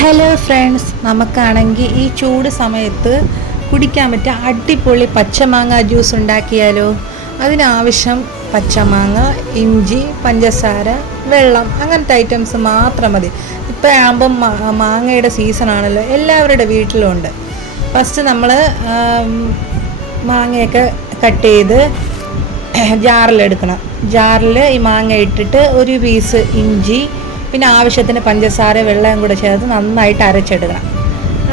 Hello friends, നമുക്കാണെങ്കിൽ ഈ ചൂട് സമയത്ത് കുടിക്കാൻ പറ്റിയ അടിപൊളി പച്ചമാങ്ങ ജ്യൂസ് ഉണ്ടാക്കിയാലോ. അതിനാവശ്യം പച്ചമാങ്ങ, ഇഞ്ചി, പഞ്ചസാര, വെള്ളം, അങ്ങനത്തെ ഐറ്റംസ് മാത്രം മതി. ഇപ്പോൾ ആകുമ്പം മാങ്ങയുടെ സീസണാണല്ലോ, എല്ലാവരുടെ വീട്ടിലും ഉണ്ട്. ഫസ്റ്റ് നമ്മൾ മാങ്ങയൊക്കെ കട്ട് ചെയ്ത് ജാറിലെടുക്കണം. ജാറിൽ ഈ മാങ്ങ ഇട്ടിട്ട് ഒരു പീസ് ഇഞ്ചി, പിന്നെ ആവശ്യത്തിന് പഞ്ചസാര, വെള്ളം കൂടെ ചേർത്ത് നന്നായിട്ട് അരച്ചെടുക്കണം.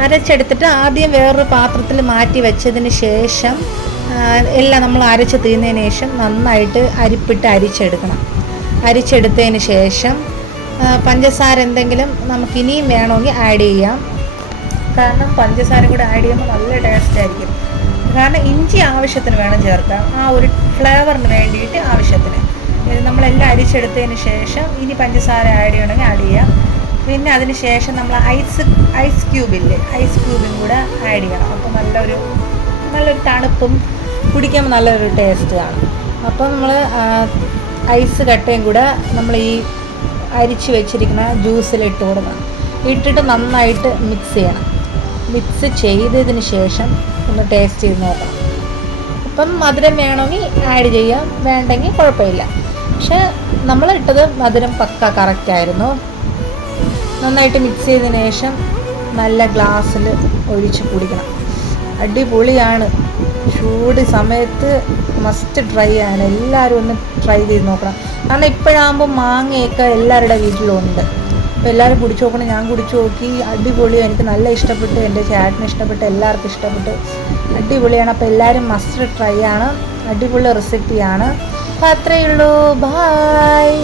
അരച്ചെടുത്തിട്ട് ആദ്യം വേറൊരു പാത്രത്തിൽ മാറ്റി വെച്ചതിന് ശേഷം എല്ലാം നമ്മൾ അരച്ച് തീർന്നതിന് ശേഷം നന്നായിട്ട് അരിപ്പിട്ട് അരിച്ചെടുക്കണം. അരിച്ചെടുത്തതിന് ശേഷം പഞ്ചസാര എന്തെങ്കിലും നമുക്കിനിയും വേണമെങ്കിൽ ആഡ് ചെയ്യാം. കാരണം പഞ്ചസാര കൂടെ ആഡ് ചെയ്യുമ്പോൾ നല്ല ടേസ്റ്റ് ആയിരിക്കും. കാരണം ഇഞ്ചി ആവശ്യത്തിന് വേണം ചേർക്കാം, ആ ഒരു ഫ്ലേവറിന് വേണ്ടിയിട്ട് ആവശ്യത്തിന്. നമ്മളെല്ലാം അരിച്ചെടുത്തതിന് ശേഷം ഇനി പഞ്ചസാര ആഡ് ചെയ്യണമെങ്കിൽ ആഡ് ചെയ്യാം. പിന്നെ അതിന് ശേഷം നമ്മൾ ഐസ് ക്യൂബും കൂടെ ആഡ് ചെയ്യണം. അപ്പോൾ നല്ലൊരു തണുപ്പും കുടിക്കുമ്പോൾ നല്ലൊരു ടേസ്റ്റാണ്. അപ്പോൾ നമ്മൾ ഐസ് കട്ടയും കൂടെ നമ്മൾ ഈ അരിച്ച് വെച്ചിരിക്കുന്ന ജ്യൂസിലിട്ട് കൊടുക്കണം. ഇട്ടിട്ട് നന്നായിട്ട് മിക്സ് ചെയ്യണം. മിക്സ് ചെയ്തതിന് ശേഷം ഒന്ന് ടേസ്റ്റ് ചെയ്ത് നോക്കണം. അപ്പം മധുരം വേണമെങ്കിൽ ആഡ് ചെയ്യാം, വേണ്ടെങ്കിൽ കുഴപ്പമില്ല. പക്ഷെ നമ്മളിട്ടത് മധുരം പക്ക കറക്റ്റായിരുന്നു. നന്നായിട്ട് മിക്സ് ചെയ്തതിന് ശേഷം നല്ല ഗ്ലാസ്സിൽ ഒഴിച്ച് കുടിക്കണം. അടിപൊളിയാണ്. ചൂട് സമയത്ത് മസ്റ്റ് ട്രൈ ആണ്. എല്ലാവരും ഒന്ന് ട്രൈ ചെയ്ത് നോക്കണം. കാരണം ഇപ്പോഴാകുമ്പോൾ മാങ്ങയൊക്കെ എല്ലാവരുടെ വീട്ടിലും ഉണ്ട്. അപ്പോൾ എല്ലാവരും കുടിച്ച് നോക്കണം. ഞാൻ കുടിച്ച് നോക്കി, അടിപൊളിയാണ്. എനിക്ക് നല്ല ഇഷ്ടപ്പെട്ടു, എൻ്റെ ചേട്ടന് ഇഷ്ടപ്പെട്ടു, എല്ലാവർക്കും ഇഷ്ടപ്പെട്ടു. അടിപൊളിയാണ്. അപ്പോൾ എല്ലാവരും മസ്റ്റ് ട്രൈ ആണ്. അടിപൊളി റെസിപ്പിയാണ്. അപ്പോൾ അത്രയേ ഉള്ളൂ. ബായ്.